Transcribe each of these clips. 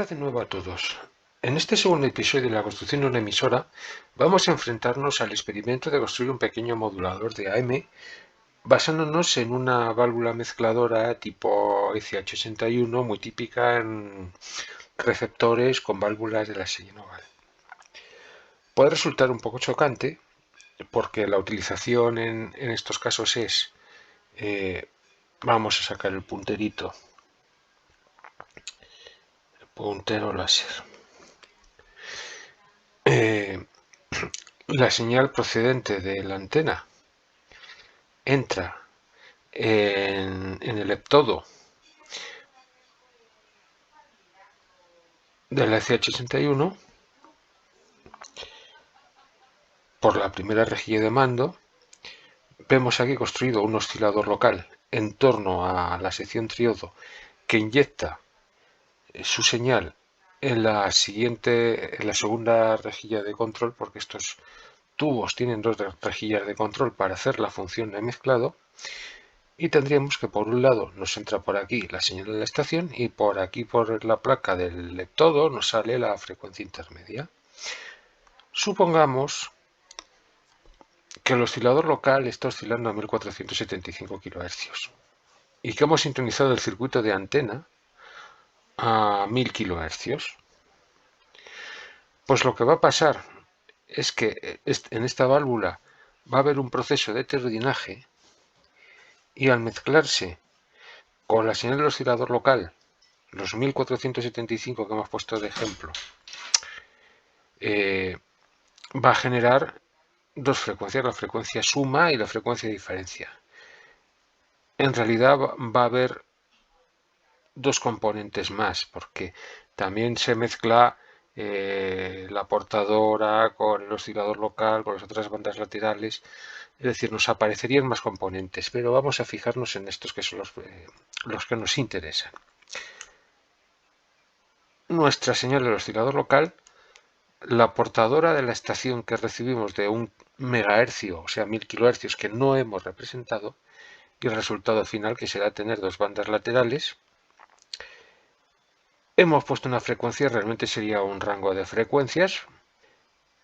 Hola de nuevo a todos. En este segundo episodio de la construcción de una emisora vamos a enfrentarnos al experimento de construir un pequeño modulador de AM basándonos en una válvula mezcladora tipo ECH81 muy típica en receptores con válvulas de la serie Nogal. Puede resultar un poco chocante porque la utilización en estos casos es, vamos a sacar el punterito, el puntero láser. La señal procedente de la antena entra en el heptodo de la ECH81 por la primera rejilla de mando. Vemos aquí construido un oscilador local en torno a la sección triodo que inyecta su señal en la segunda rejilla de control, porque estos tubos tienen dos rejillas de control para hacer la función de mezclado. Y tendríamos que por un lado nos entra por aquí la señal de la estación y por aquí por la placa del heptodo nos sale la frecuencia intermedia. Supongamos que el oscilador local está oscilando a 1475 kHz y que hemos sintonizado el circuito de antena a 1000 kHz. Pues lo que va a pasar es que en esta válvula va a haber un proceso de heterodinaje y al mezclarse con la señal del oscilador local, los 1475 que hemos puesto de ejemplo, va a generar dos frecuencias, la frecuencia suma y la frecuencia diferencia. En realidad va a haber dos componentes más, porque también se mezcla la portadora con el oscilador local, con las otras bandas laterales, es decir, nos aparecerían más componentes, pero vamos a fijarnos en estos que son los que nos interesan. Nuestra señal del oscilador local, la portadora de la estación que recibimos de 1 megahercio, o sea 1000 kHz, que no hemos representado, y el resultado final, que será tener dos bandas laterales. Hemos puesto una frecuencia, realmente sería un rango de frecuencias,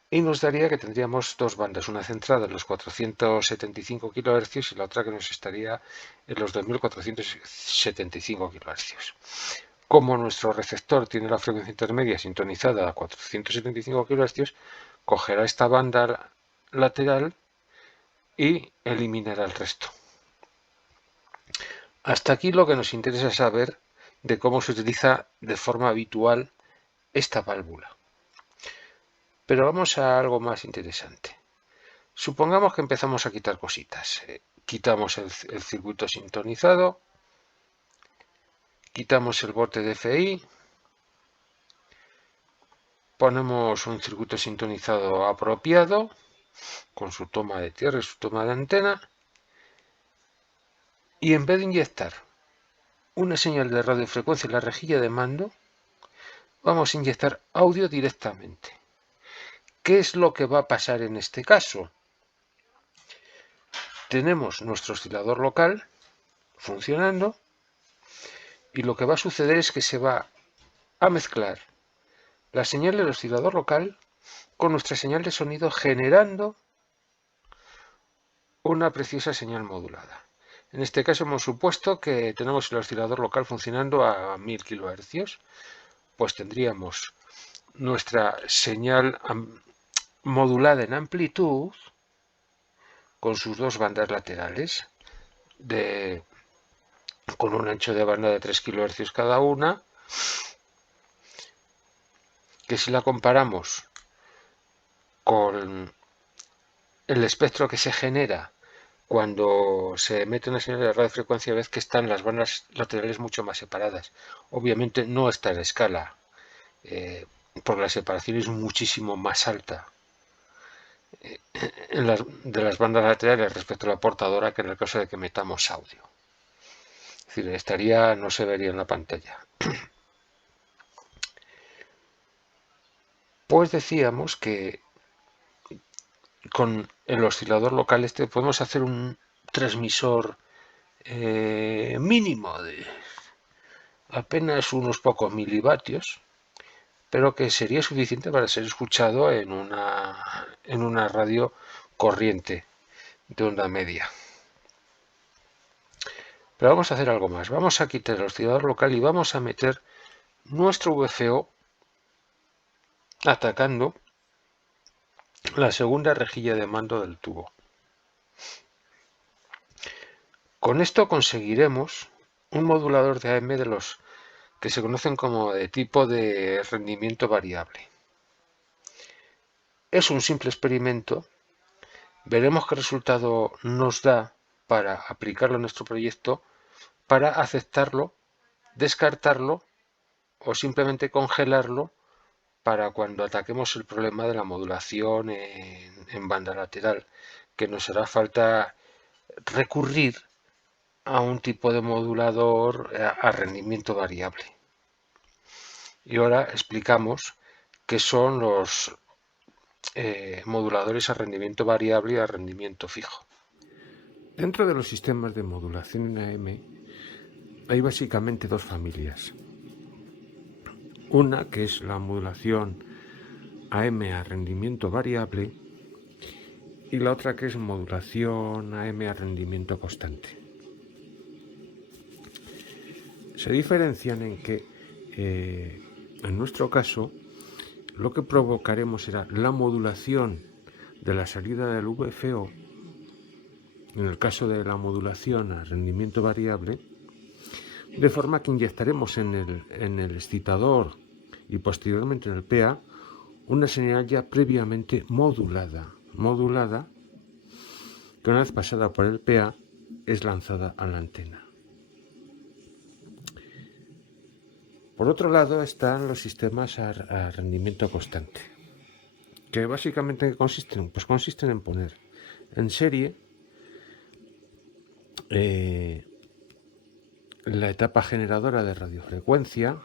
y nos daría que tendríamos dos bandas, una centrada en los 475 kHz y la otra que nos estaría en los 2475 kHz. Como nuestro receptor tiene la frecuencia intermedia sintonizada a 475 kHz, cogerá esta banda lateral y eliminará el resto. Hasta aquí lo que nos interesa saber de cómo se utiliza de forma habitual esta válvula. Pero vamos a algo más interesante. Supongamos que empezamos a quitar cositas. Quitamos el circuito sintonizado, quitamos el bote de FI, ponemos un circuito sintonizado apropiado con su toma de tierra y su toma de antena, y en vez de inyectar una señal de radiofrecuencia en la rejilla de mando, vamos a inyectar audio directamente. ¿Qué es lo que va a pasar en este caso? Tenemos nuestro oscilador local funcionando y lo que va a suceder es que se va a mezclar la señal del oscilador local con nuestra señal de sonido, generando una preciosa señal modulada. En este caso hemos supuesto que tenemos el oscilador local funcionando a 1000 kHz, pues tendríamos nuestra señal modulada en amplitud con sus dos bandas laterales con un ancho de banda de 3 kHz cada una, que si la comparamos con el espectro que se genera cuando se emite una señal de radiofrecuencia, ves que están las bandas laterales mucho más separadas. Obviamente no está en escala, porque la separación es muchísimo más alta de las bandas laterales respecto a la portadora que en el caso de que metamos audio. Es decir, no se vería en la pantalla. Pues decíamos que con el oscilador local este podemos hacer un transmisor mínimo de apenas unos pocos milivatios, pero que sería suficiente para ser escuchado en una radio corriente de onda media. Pero vamos a hacer algo más. Vamos a quitar el oscilador local y vamos a meter nuestro VFO atacando la segunda rejilla de mando del tubo. Con esto conseguiremos un modulador de AM de los que se conocen como de tipo de rendimiento variable. Es un simple experimento. Veremos qué resultado nos da para aplicarlo en nuestro proyecto, para aceptarlo, descartarlo o simplemente congelarlo para cuando ataquemos el problema de la modulación en banda lateral, que nos hará falta recurrir a un tipo de modulador a rendimiento variable. Y ahora explicamos qué son los moduladores a rendimiento variable y a rendimiento fijo. Dentro de los sistemas de modulación en AM hay básicamente dos familias. Una que es la modulación AM a rendimiento variable y la otra que es modulación AM a rendimiento constante. Se diferencian en que, en nuestro caso, lo que provocaremos será la modulación de la salida del VFO, en el caso de la modulación a rendimiento variable, de forma que inyectaremos en el excitador y posteriormente en el PA una señal ya previamente modulada, que una vez pasada por el PA es lanzada a la antena. Por otro lado están los sistemas a rendimiento constante, que básicamente consisten en poner en serie la etapa generadora de radiofrecuencia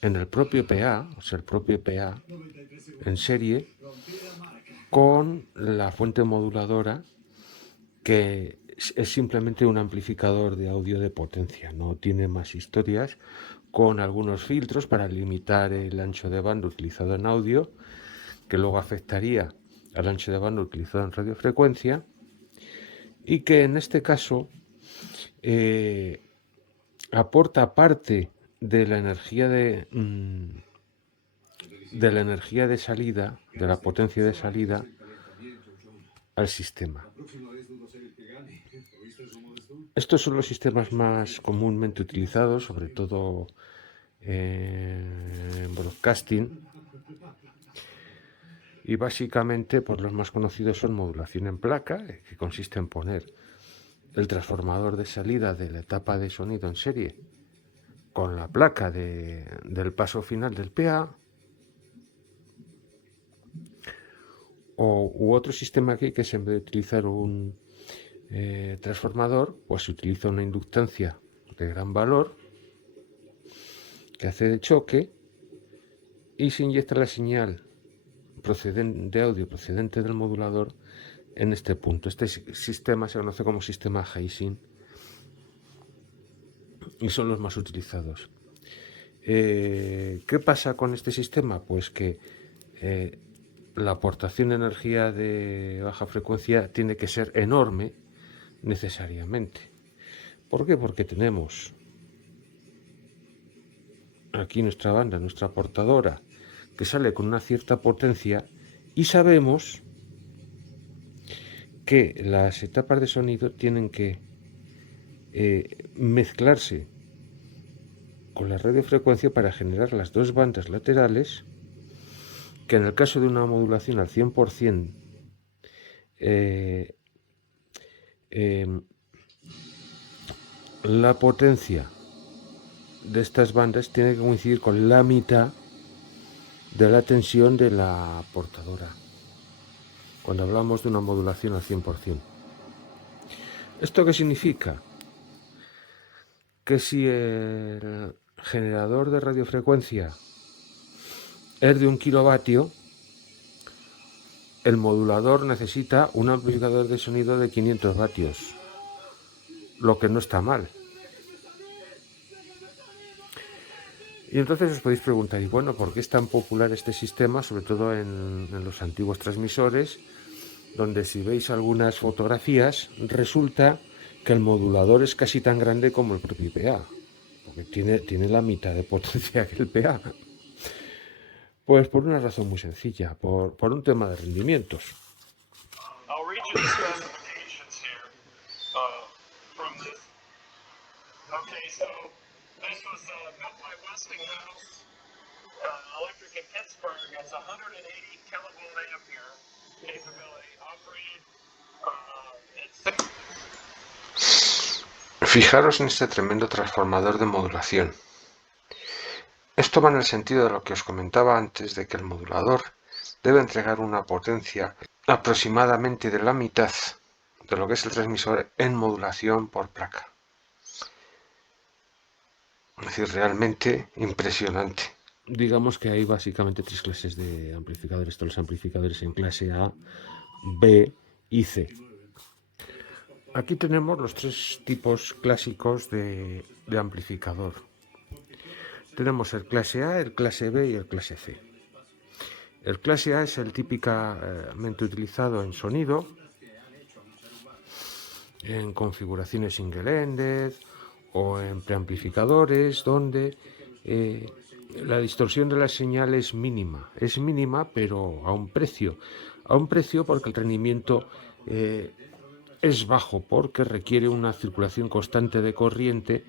en el propio PA, en serie, con la fuente moduladora, que es simplemente un amplificador de audio de potencia, no tiene más historias, con algunos filtros para limitar el ancho de banda utilizado en audio, que luego afectaría al ancho de banda utilizado en radiofrecuencia, y que en este caso aporta parte de la energía de salida, de la potencia de salida al sistema. Estos son los sistemas más comúnmente utilizados, sobre todo en broadcasting, y básicamente los más conocidos son modulación en placa, que consiste en poner el transformador de salida de la etapa de sonido en serie con la placa del paso final del PA, u otro sistema aquí que es, en vez de utilizar un transformador, pues se utiliza una inductancia de gran valor que hace de choque y se inyecta la señal de audio procedente del modulador en este punto. Este sistema se conoce como sistema Heising y son los más utilizados. ¿Qué pasa con este sistema? Pues que la aportación de energía de baja frecuencia tiene que ser enorme necesariamente. ¿Por qué? Porque tenemos aquí nuestra banda, nuestra portadora, que sale con una cierta potencia, y sabemos que las etapas de sonido tienen que mezclarse con la radiofrecuencia para generar las dos bandas laterales, que en el caso de una modulación al 100%, la potencia de estas bandas tiene que coincidir con la mitad de la tensión de la portadora, cuando hablamos de una modulación al 100%. ¿Esto qué significa? Que si el generador de radiofrecuencia es de 1 kilovatio, el modulador necesita un amplificador de sonido de 500 vatios, lo que no está mal. Y entonces os podéis preguntar, y bueno, ¿por qué es tan popular este sistema, sobre todo en los antiguos transmisores, donde si veis algunas fotografías, resulta que el modulador es casi tan grande como el propio PA, porque tiene la mitad de potencia que el PA? Pues por una razón muy sencilla, por un tema de rendimientos. I'll read you the specifications here from this. Okay, so this was built by Westinghouse Electric in Pittsburgh. It's 180 kilovolt ampere capability, operated Fijaros en este tremendo transformador de modulación. Esto va en el sentido de lo que os comentaba antes, de que el modulador debe entregar una potencia aproximadamente de la mitad de lo que es el transmisor en modulación por placa. Es decir, realmente impresionante. Digamos que hay básicamente tres clases de amplificadores, todos los amplificadores en clase A, B y C. Aquí tenemos los tres tipos clásicos de amplificador. Tenemos el clase A, el clase B y el clase C. El clase A es el típicamente utilizado en sonido, en configuraciones single-ended o en preamplificadores donde la distorsión de la señal es mínima pero a un precio porque el rendimiento es bajo, porque requiere una circulación constante de corriente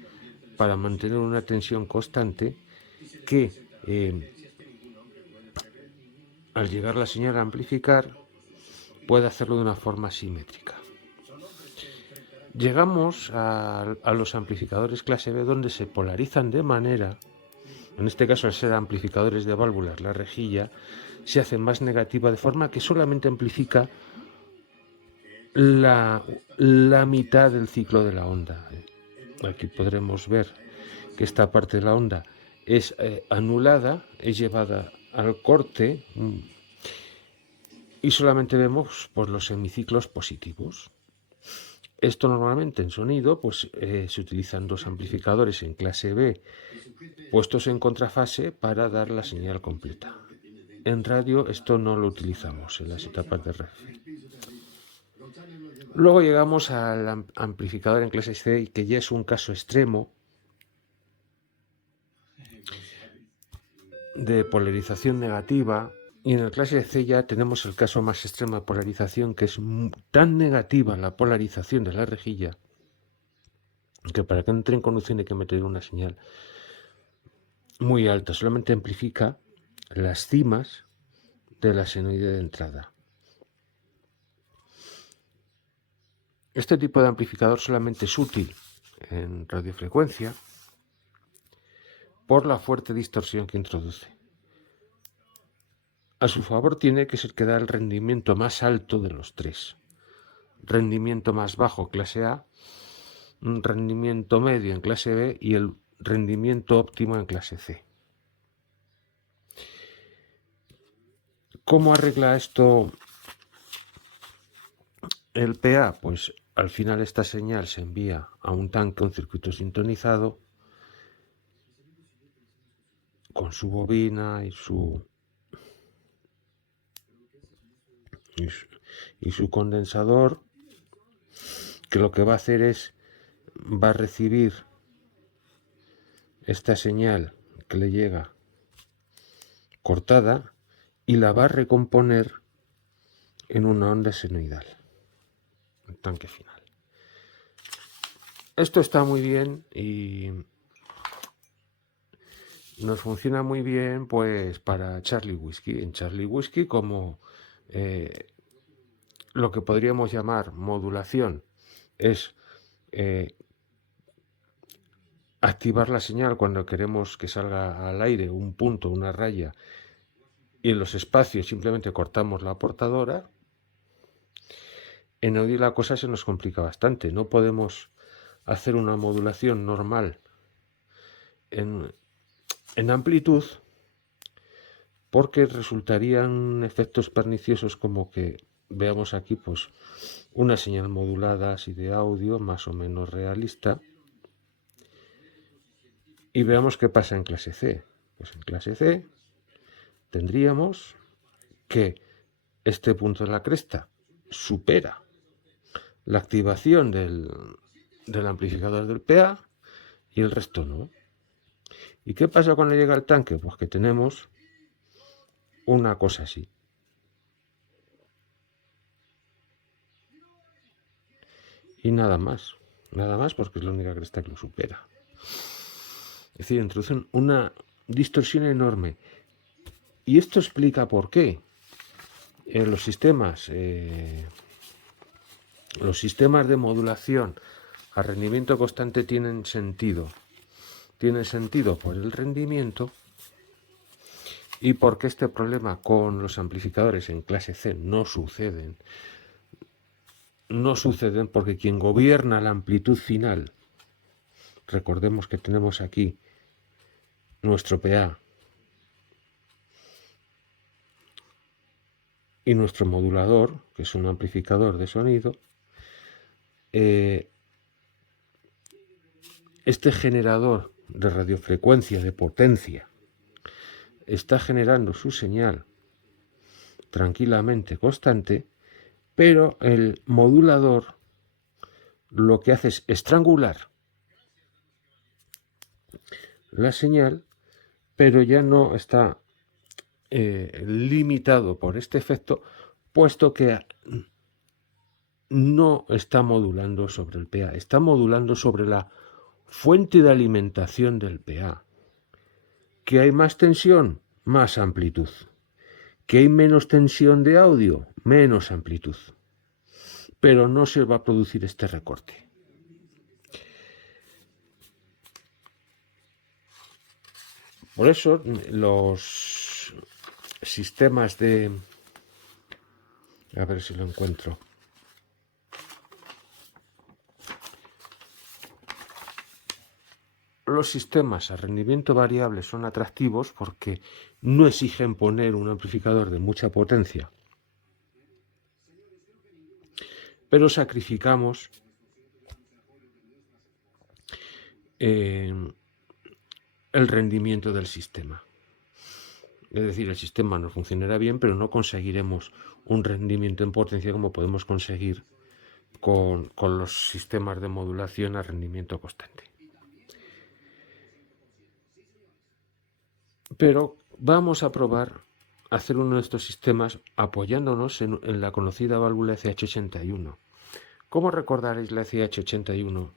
para mantener una tensión constante que al llegar la señal a amplificar puede hacerlo de una forma simétrica. Llegamos a los amplificadores clase B, donde se polarizan de manera, en este caso al ser amplificadores de válvulas, la rejilla se hace más negativa, de forma que solamente amplifica la mitad del ciclo de la onda. Aquí podremos ver que esta parte de la onda es anulada, es llevada al corte y solamente vemos pues, los semiciclos positivos. Esto normalmente en sonido pues se utilizan dos amplificadores en clase B puestos en contrafase para dar la señal completa. En radio esto no lo utilizamos en las etapas de RF. Luego llegamos al amplificador en clase C, que ya es un caso extremo de polarización negativa, y en el clase C ya tenemos el caso más extremo de polarización, que es tan negativa la polarización de la rejilla que para que entre en conducción hay que meter una señal muy alta, solamente amplifica las cimas de la senoide de entrada. Este tipo de amplificador solamente es útil en radiofrecuencia por la fuerte distorsión que introduce. A su favor tiene que ser que da el rendimiento más alto de los tres. Rendimiento más bajo clase A, un rendimiento medio en clase B y el rendimiento óptimo en clase C. ¿Cómo arregla esto el PA? Pues al final esta señal se envía a un tanque, un circuito sintonizado, con su bobina y su condensador, que lo que va a hacer es, va a recibir esta señal que le llega cortada y la va a recomponer en una onda senoidal, el tanque final. Esto está muy bien y nos funciona muy bien pues para Charlie Whiskey. En Charlie Whiskey, como lo que podríamos llamar modulación es activar la señal cuando queremos que salga al aire un punto, una raya, y en los espacios simplemente cortamos la portadora. En audio la cosa se nos complica bastante. No podemos hacer una modulación normal en amplitud, porque resultarían efectos perniciosos, como que veamos aquí pues una señal modulada así de audio más o menos realista y veamos qué pasa en clase C. Pues en clase C tendríamos que este punto de la cresta supera la activación del amplificador del PA y el resto no. ¿Y qué pasa cuando llega al tanque? Pues que tenemos una cosa así. Y nada más porque es la única cresta que lo supera. Es decir, introducen una distorsión enorme. Y esto explica por qué los sistemas de modulación a rendimiento constante tienen sentido. Tienen sentido por el rendimiento y porque este problema con los amplificadores en clase C no suceden. No suceden porque quien gobierna la amplitud final, recordemos que tenemos aquí nuestro PA y nuestro modulador, que es un amplificador de sonido, este generador de radiofrecuencia, de potencia, está generando su señal tranquilamente constante, pero el modulador lo que hace es estrangular la señal, pero ya no está limitado por este efecto, puesto que no está modulando sobre el PA, está modulando sobre la fuente de alimentación del PA. ¿Que hay más tensión? Más amplitud. ¿Que hay menos tensión de audio? Menos amplitud. Pero no se va a producir este recorte. Por eso los sistemas de... A ver si lo encuentro. Los sistemas a rendimiento variable son atractivos porque no exigen poner un amplificador de mucha potencia, pero sacrificamos el rendimiento del sistema. Es decir, el sistema no funcionará bien, pero no conseguiremos un rendimiento en potencia como podemos conseguir con los sistemas de modulación a rendimiento constante. Pero vamos a probar a hacer uno de estos sistemas apoyándonos en la conocida válvula ECH81. ¿Cómo recordaréis la ECH81?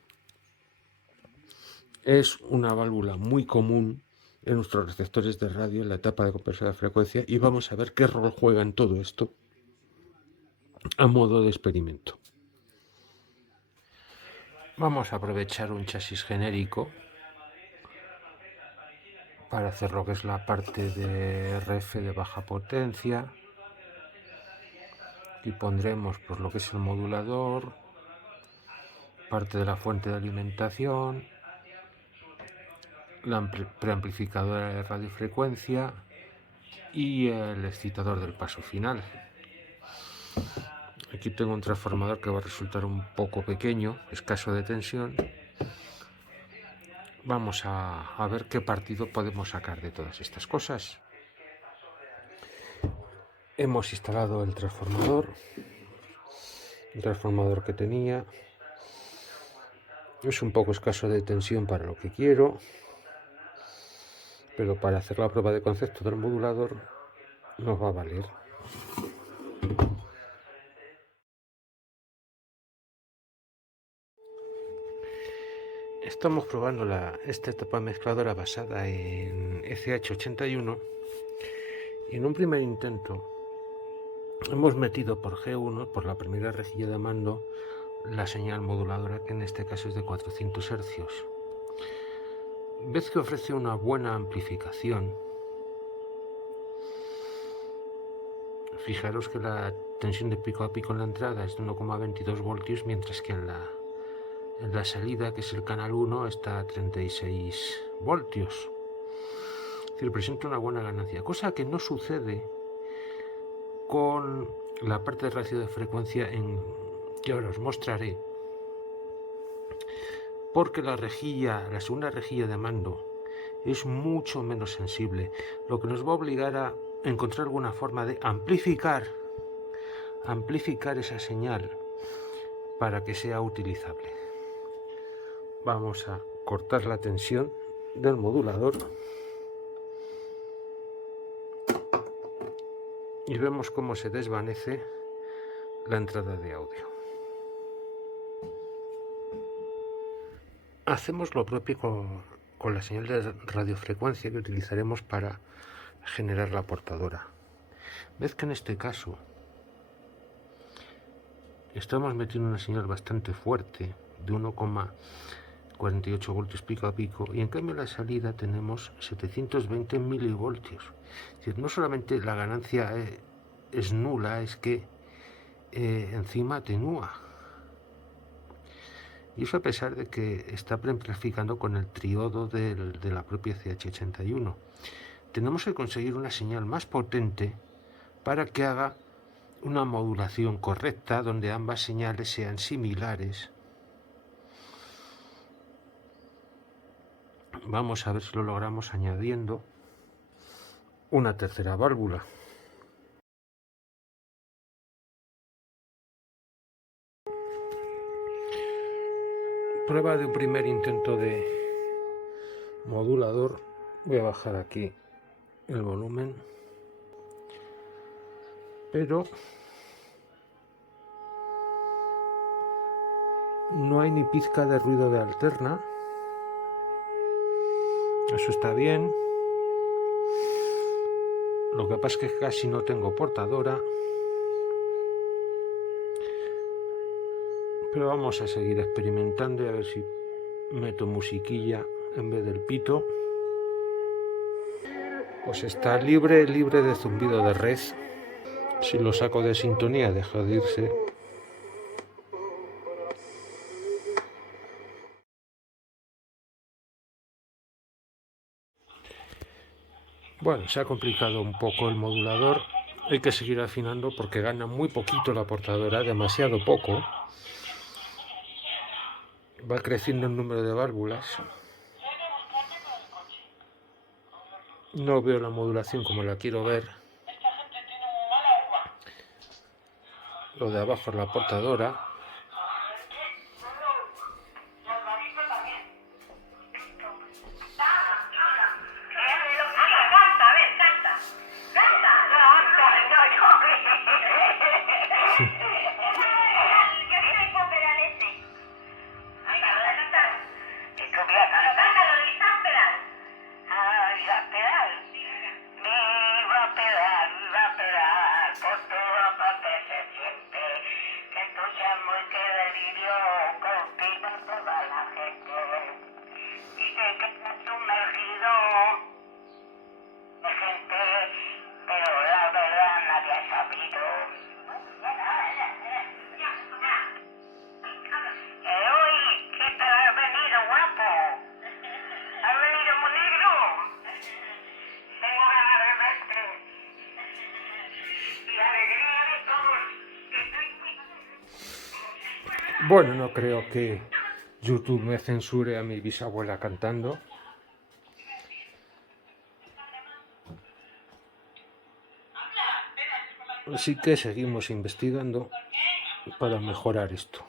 Es una válvula muy común en nuestros receptores de radio en la etapa de conversión de frecuencia y vamos a ver qué rol juega en todo esto a modo de experimento. Vamos a aprovechar un chasis genérico para hacer lo que es la parte de RF de baja potencia y pondremos pues lo que es el modulador, parte de la fuente de alimentación, la preamplificadora de radiofrecuencia y el excitador del paso final. Aquí tengo un transformador que va a resultar un poco pequeño, escaso de tensión. Vamos a ver qué partido podemos sacar de todas estas cosas. Hemos instalado el transformador que tenía. Es un poco escaso de tensión para lo que quiero, pero para hacer la prueba de concepto del modulador nos va a valer. Estamos probando esta etapa mezcladora basada en ECH81 y en un primer intento hemos metido por G1, por la primera rejilla de mando, la señal moduladora, que en este caso es de 400 Hz. Ves que ofrece una buena amplificación. Fijaros que la tensión de pico a pico en la entrada es de 1,22 voltios, mientras que en la salida, que es el canal 1, está a 36 voltios. Es decir, presenta una buena ganancia, cosa que no sucede con la parte de ratio de frecuencia que ahora os mostraré, porque la segunda rejilla de mando es mucho menos sensible, lo que nos va a obligar a encontrar alguna forma de amplificar esa señal para que sea utilizable. Vamos a cortar la tensión del modulador y vemos cómo se desvanece la entrada de audio. Hacemos lo propio con la señal de radiofrecuencia que utilizaremos para generar la portadora. Ves que en este caso estamos metiendo una señal bastante fuerte de 1,48 voltios pico a pico, y en cambio en la salida tenemos 720 milivoltios. Es decir, no solamente la ganancia es nula, es que encima atenúa. Y eso a pesar de que está preamplificando con el triodo de la propia CH81. Tenemos que conseguir una señal más potente para que haga una modulación correcta donde ambas señales sean similares. Vamos a ver si lo logramos añadiendo una tercera válvula. Prueba de un primer intento de modulador. Voy a bajar aquí el volumen, pero no hay ni pizca de ruido de alterna. Eso está bien. Lo que pasa es que casi no tengo portadora, pero vamos a seguir experimentando y a ver si meto musiquilla en vez del pito. Pues está libre de zumbido de red. Si lo saco de sintonía deja de irse. Bueno, se ha complicado un poco el modulador. Hay que seguir afinando porque gana muy poquito la portadora, demasiado poco. Va creciendo el número de válvulas. No veo la modulación como la quiero ver. Lo de abajo es la portadora. Bueno, no creo que YouTube me censure a mi bisabuela cantando. Así que seguimos investigando para mejorar esto.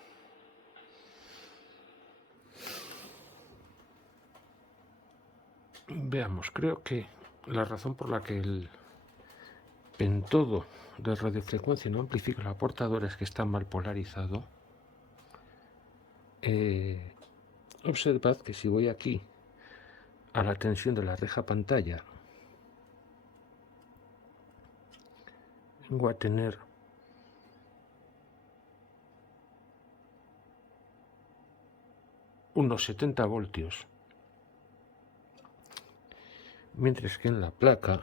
Veamos, creo que la razón por la que el pentodo de radiofrecuencia no amplifica la portadora es que está mal polarizado. Observad que si voy aquí a la tensión de la reja pantalla, vengo a tener unos 70 voltios, mientras que en la placa,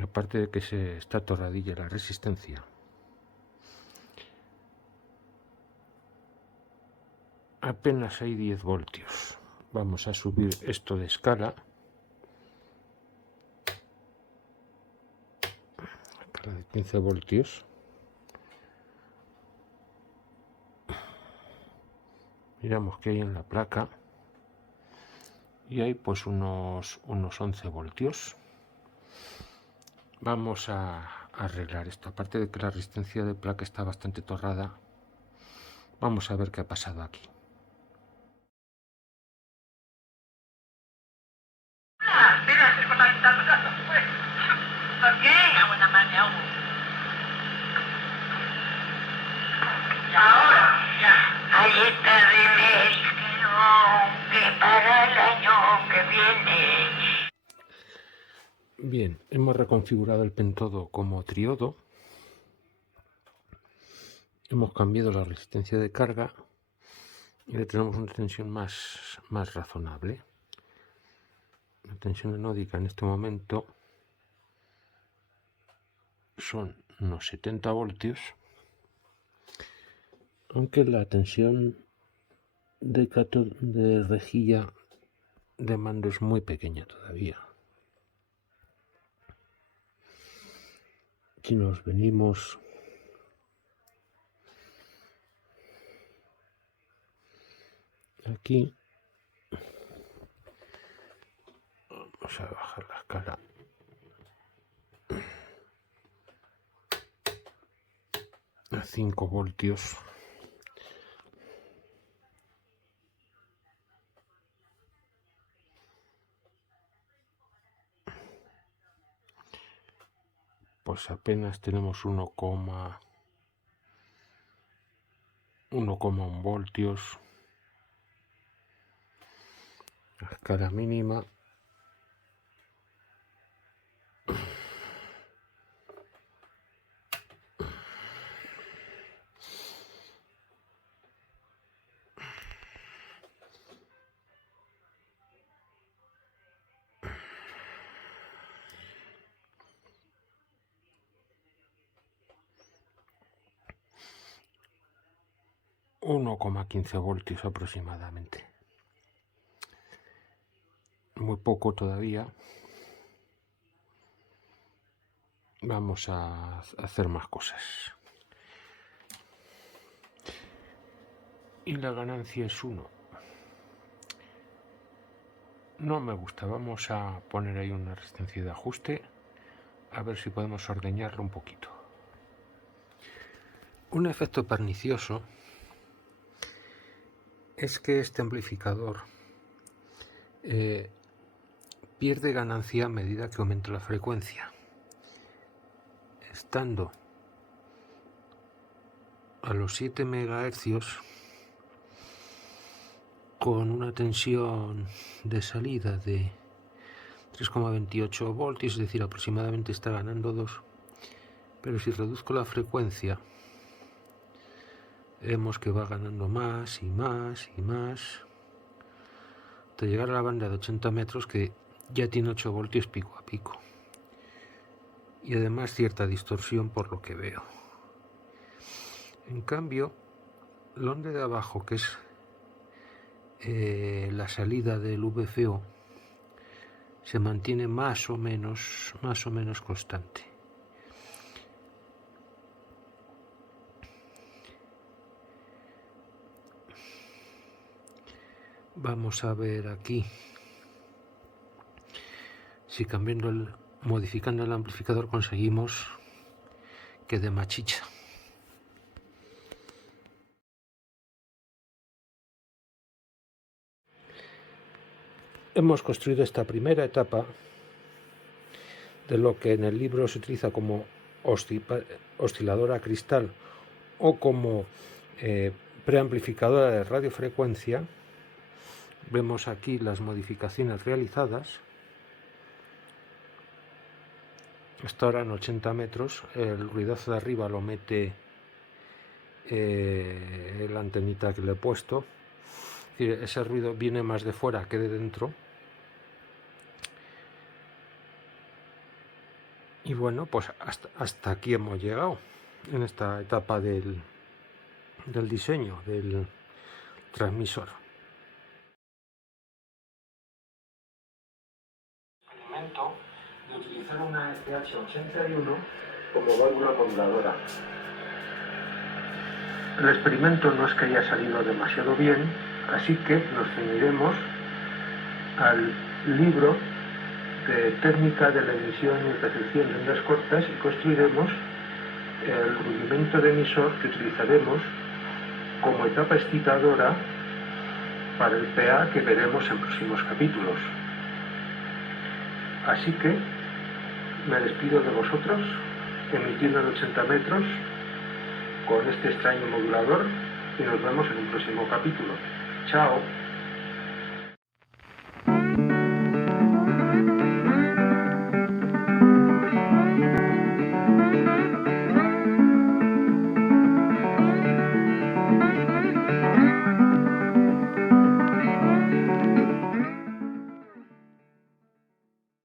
aparte de que se está torradilla la resistencia, apenas hay 10 voltios. Vamos a subir esto de escala. Escala de 15 voltios. Miramos qué hay en la placa. y hay pues unos 11 voltios. Vamos a arreglar esto. Aparte de que la resistencia de placa está bastante torrada, vamos a ver qué ha pasado aquí. Ahora, ahí está remedio que para el año que viene. Bien, hemos reconfigurado el pentodo como triodo. Hemos cambiado la resistencia de carga y le tenemos una tensión más razonable. La tensión anódica en este momento son unos 70 voltios, aunque la tensión de rejilla de mando es muy pequeña todavía. Si nos venimos aquí, vamos a bajar la escala. A 5 voltios. Pues apenas tenemos 1,1 voltios. La escala mínima. ...1,15 voltios aproximadamente. Muy poco todavía. Vamos a hacer más cosas. Y la ganancia es 1. No me gusta. Vamos a poner ahí una resistencia de ajuste. A ver si podemos ordeñarlo un poquito. Un efecto pernicioso es que este amplificador pierde ganancia a medida que aumenta la frecuencia. Estando a los 7 MHz con una tensión de salida de 3,28 voltios, es decir, aproximadamente está ganando 2, pero si reduzco la frecuencia vemos que va ganando más y más y más hasta llegar a la banda de 80 metros, que ya tiene 8 voltios pico a pico, y además cierta distorsión por lo que veo. En cambio, la onda de abajo, que es la salida del VFO, se mantiene más o menos constante. Vamos a ver aquí si modificando el amplificador conseguimos que dé más chicha. Hemos construido esta primera etapa de lo que en el libro se utiliza como osciladora cristal o como preamplificadora de radiofrecuencia. Vemos aquí las modificaciones realizadas. Hasta ahora en 80 metros, el ruidazo de arriba lo mete la antenita que le he puesto. Es decir, ese ruido viene más de fuera que de dentro. Y bueno, pues hasta aquí hemos llegado en esta etapa del diseño del transmisor. Experimento de utilizar una SH81 como válvula moduladora. El experimento no es que haya salido demasiado bien, así que nos ceñiremos al libro de técnica de la emisión y recepción de ondas cortas y construiremos el rudimento de emisor que utilizaremos como etapa excitadora para el PA que veremos en próximos capítulos. Así que me despido de vosotros, emitiendo en 80 metros con este extraño modulador y nos vemos en un próximo capítulo. ¡Chao!